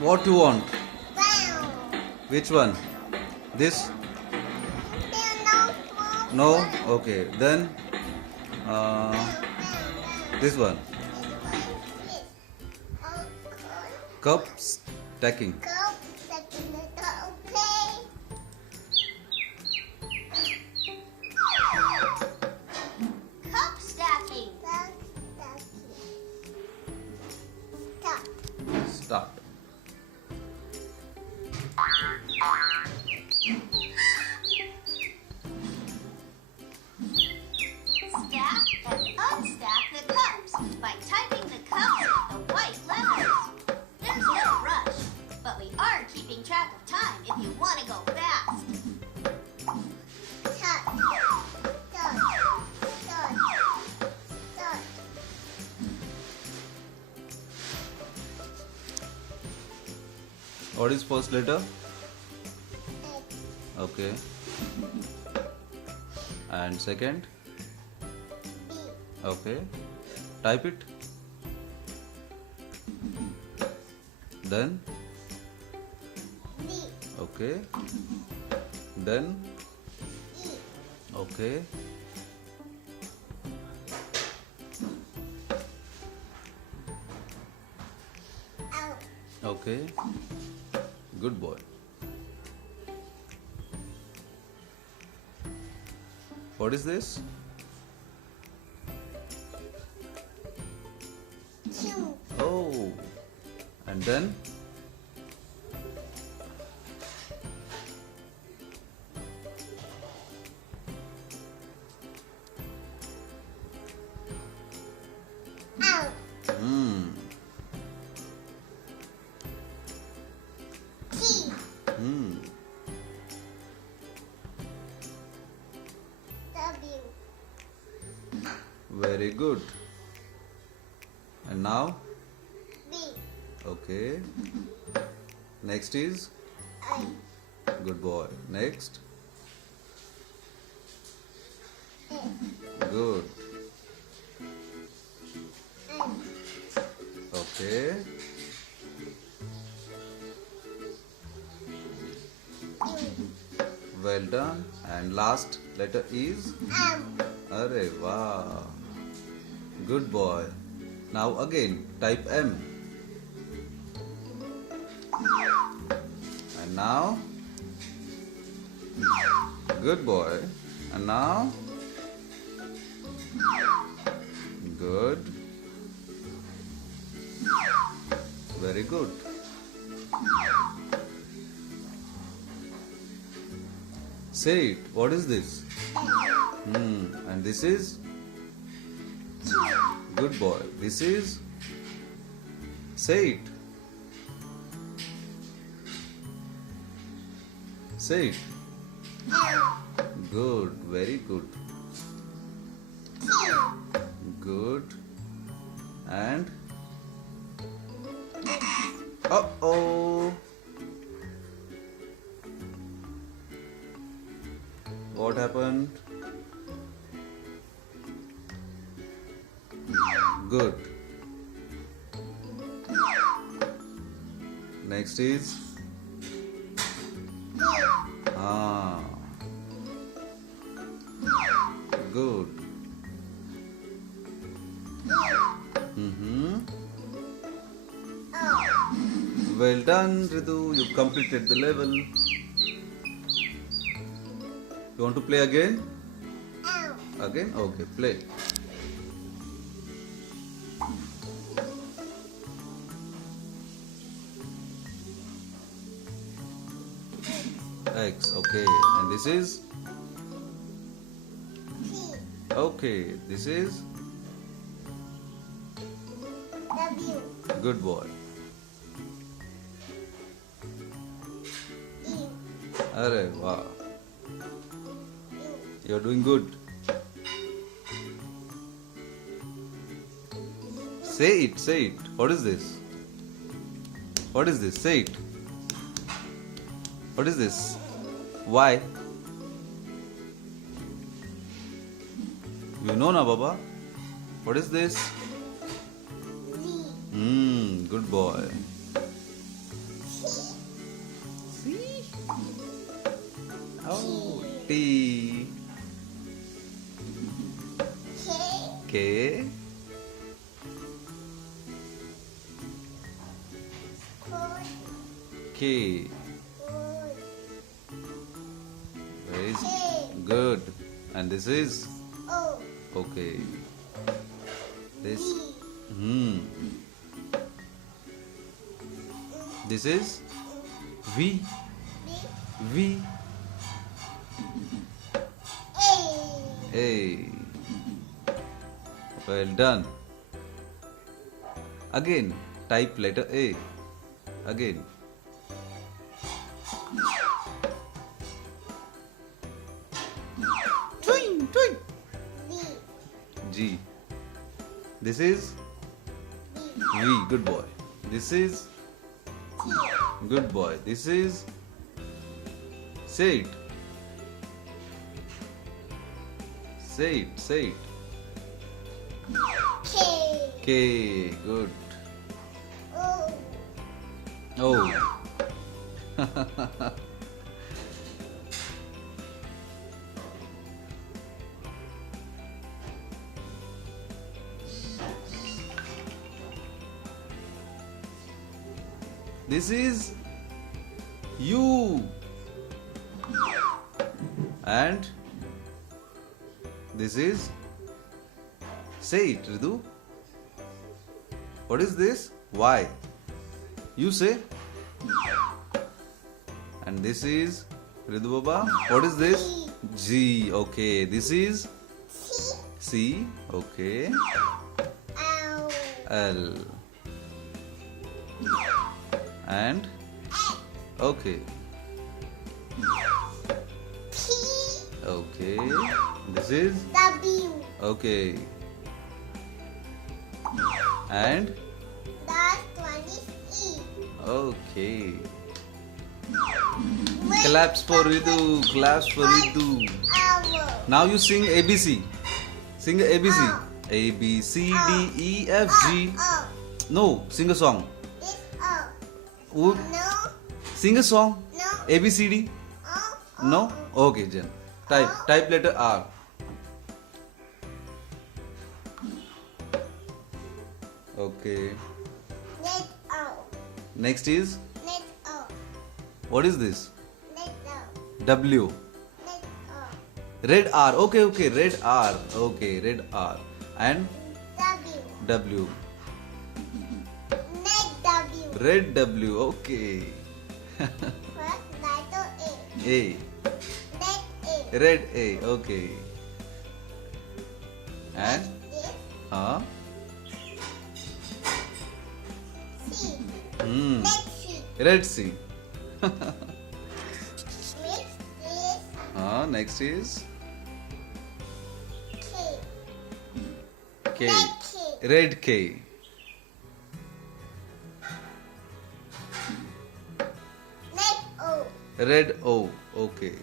What you want? Wow. Which one? This? No? Okay. Then this one. Cup stacking. Cup stacking. Start. Stack and unstack the cups by typing the cups with the white letters. There's no rush, but we are keeping track of time if you want to go fast. What is first letter? Okay. And second? Okay. Type it. Then? Okay. Then? Okay. Okay. Good boy. What is this? Oh. And then? Hmm. Hmm. Very good. And now? Okay. Next is? Good boy. Next? Good. Okay. Well done. And last letter is? Arey wow. Good boy. Now again type M. And now? Good boy. And now? Good. Very good. Say it. What is this? And this is? Good boy. This is? Say it. Say it. Good. Very good. Good. And? Uh-oh. What happened? Good. Next is? Ah. Good. Well done, Ritu. You completed the level. You want to play again? Again? Okay, play. X, okay. And this is? Okay, this is? Good boy. Arey, wow. You're doing good. Say it, say it. What is this? What is this? Say it. What is this? Why? You know na, Baba? What is this? Good boy. K. Very K. good. And this is O. okay. This B. This is V. B. V. A. A. Well done. Again, type letter A. Again. Twing, twing. B. G. This is B. V. Good boy. This is T. good boy. This is say it. Say it. Say it. K. K. Good. O. Oh. This is U. And this is say it, Ridu. What is this? Y. You say. And this is Ridu Baba. What is this? G. Okay. This is C. C. Okay. L. L. And okay. T. Okay. This is W. okay. And Last one is E. okay. With Claps for Ridu. Claps for Ridu. L. Now you sing ABC. Sing ABC. A B C D E F G. O. No, sing a song. This O. Would No. sing a song. No. A B C D. O. No. Okay, Jen. Type letter R. Okay. Net O. Next is Net O. what is this? Net O. W. Net O. Red R. Okay, okay. Red R. Okay, red R. And W. W. Net W. Red W. Okay. First letter A. A. Net A. Red A. Okay. And This huh? C. Hmm. Net C. Red C. Mix this Next is K. K. Net K. Red K. Net O. Red O. Okay.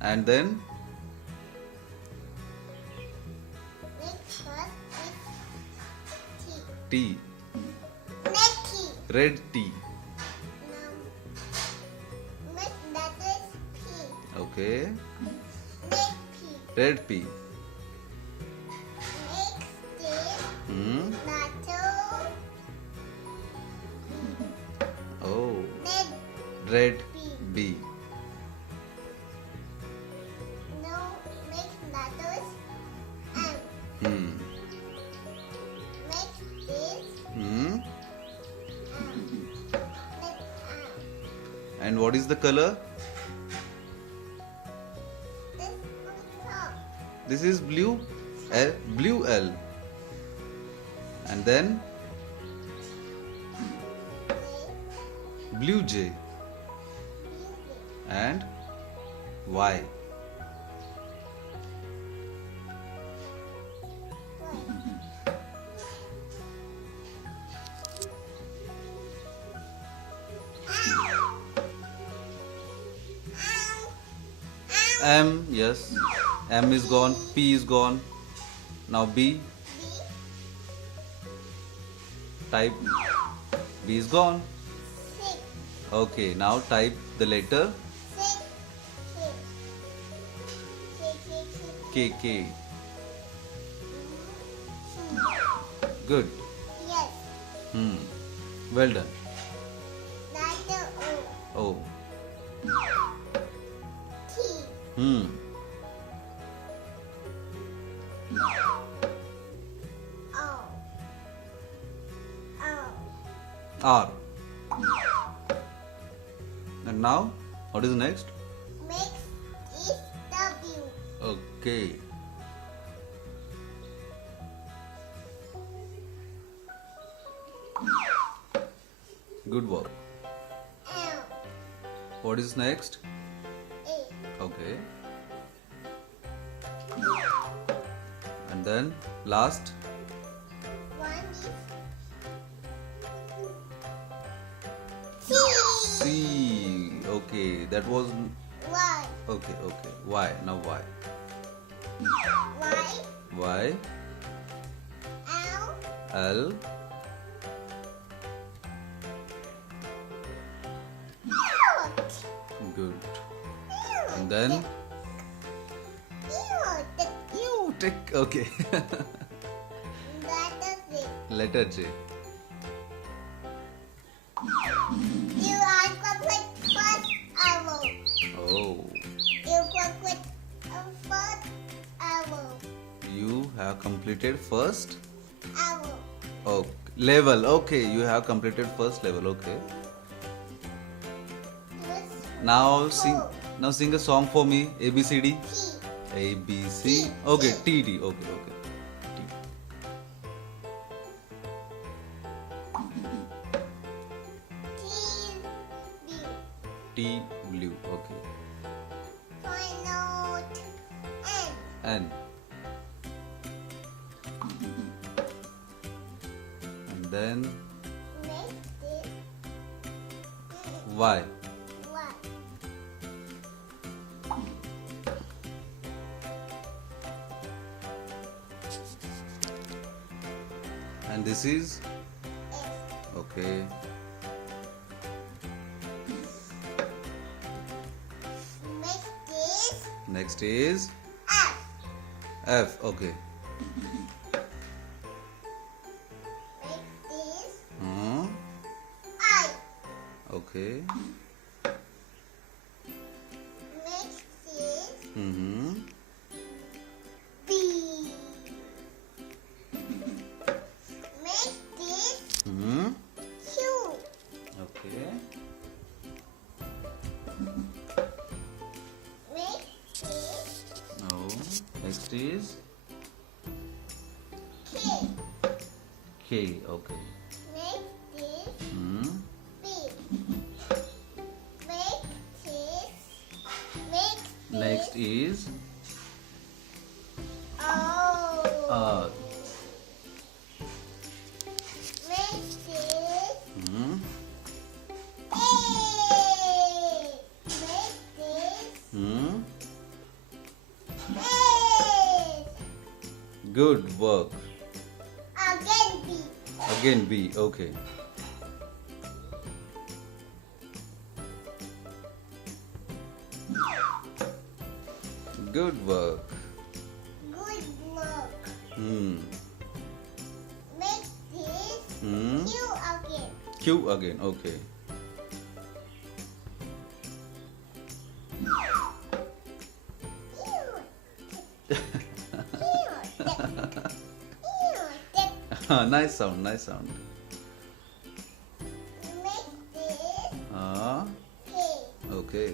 And then Mix first is T. T. Net T. Red T. Now mix that is P. Okay. Net P. Red P. Mix this Hmm. letter Oh. net Red B. B. Now mix letters M. Hmm. Mix this Hmm. M. Net M. And what is the color? This on top. This is blue. Blue L. And then blue J. And Y. M, yes. M is gone. P is gone. Now B. Type. B is gone. Okay, now type the letter K. K. Good. Yes. Well done. O. T. Hmm. O. O. R. And now, what is next? Next is W. Okay. Good work. L. What is next? A. Okay. And then last. One is T. C. Okay. That was Y. okay. Okay. Y. Now Y. Y. Y. L. L. Good. And then you tick. Okay. That is it. Letter J. You are complete first hour. Oh. You complete first hour. You have completed first. Hour. Oh, level. Okay. You have completed first level. Okay. Now sing. Now sing a song for me. A B C D. T. A B C. Okay. T T. Okay. Okay. T. T blue. Okay. Final N. N. And then Next is Y. Y. And this is S. okay. Next is Next is F. F. Okay. Next is Hmm. I. Okay. Next is Mm-hmm. B. Next is Hmm. Q. Okay. Next is No. Next is K. K. Okay. Next is Hmm. B. Next is O. R. Next is Hmm. A. Next is Hmm. A. Good work. Again B. Again B. Okay. Good work. Good work. Hmm. Next is Hmm. Q again. Q again. Okay. Nice sound. Nice sound. Next is Ah. K. Okay.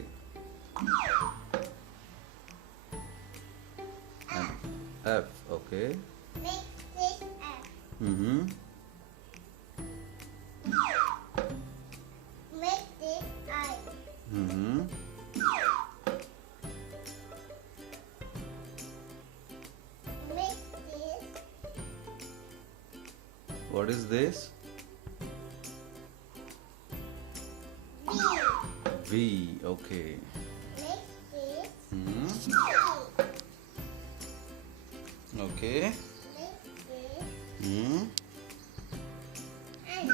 And F. Okay. Next is F. Mm-hmm. Next is I. Mm-hmm. Next is What is this? B. V. Okay. Next is Hmm. C. Okay. Next is Hmm. N.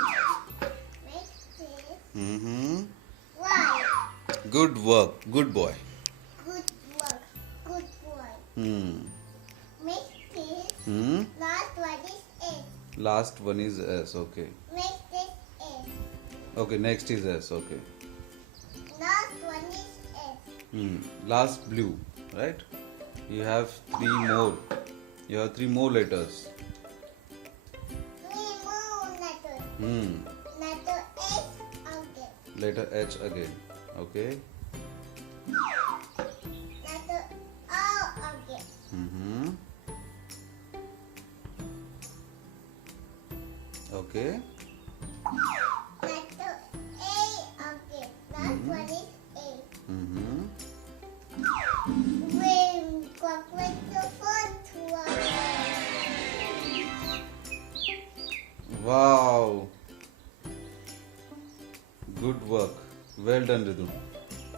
Next is Mm-hmm. Y. Good work. Good boy. Good work. Good boy. Hmm. Next is Hmm. last one is S. Last one is S. Okay. Next is S. Okay. Next is S. Okay. Last blue, right? You have three more. You have three more letters. Three more letters. Letter S again. Letter H again. Okay. Letter R again. Okay. Letter A again. Last one is A. When calculate the first one. Wow. Good work. Well done, Ridu.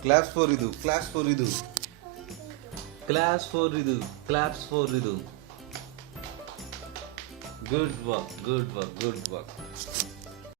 Claps for Ridu. Claps for Ridu. Claps for Ridu. Claps for Ridu. Good work. Good work. Good work.